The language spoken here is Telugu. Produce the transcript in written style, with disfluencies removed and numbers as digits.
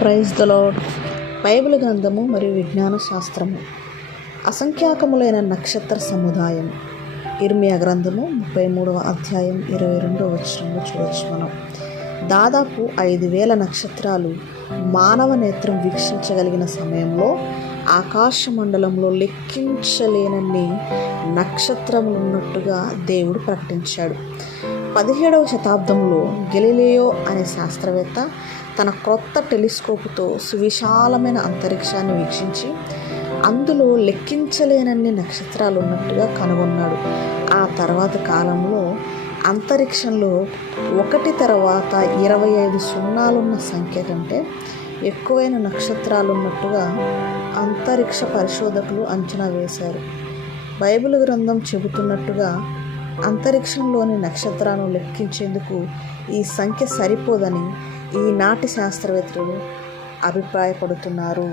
Praise the lord. బైబిల్ గ్రంథము మరియు విజ్ఞాన శాస్త్రము. అసంఖ్యాకములైన నక్షత్ర సముదాయం. ఇర్మియా గ్రంథము 33వ అధ్యాయం 22వ వచనంలో చూడవచ్చు. మనం దాదాపు 5,000 నక్షత్రాలు మానవ నేత్రం వీక్షించగలిగిన సమయంలో ఆకాశ మండలంలో లెక్కించలేనన్ని నక్షత్రములు ఉన్నట్టుగా దేవుడు ప్రకటించాడు. 17వ శతాబ్దంలో గెలీలియో అనే శాస్త్రవేత్త తన క్రొత్త టెలిస్కోపుతో సువిశాలమైన అంతరిక్షాన్ని వీక్షించి అందులో లెక్కించలేనన్ని నక్షత్రాలు ఉన్నట్టుగా కనుగొన్నాడు. ఆ తర్వాత కాలంలో అంతరిక్షంలో 1 తర్వాత 25 సున్నాలున్న సంఖ్య కంటే ఎక్కువైన నక్షత్రాలు ఉన్నట్టుగా అంతరిక్ష పరిశోధకులు అంచనా వేశారు. బైబిల్ గ్రంథం చెబుతున్నట్టుగా అంతరిక్షంలోని నక్షత్రాలను లెక్కించేందుకు ఈ సంఖ్య సరిపోదని ఈనాటి శాస్త్రవేత్తలు అభిప్రాయపడుతున్నారు.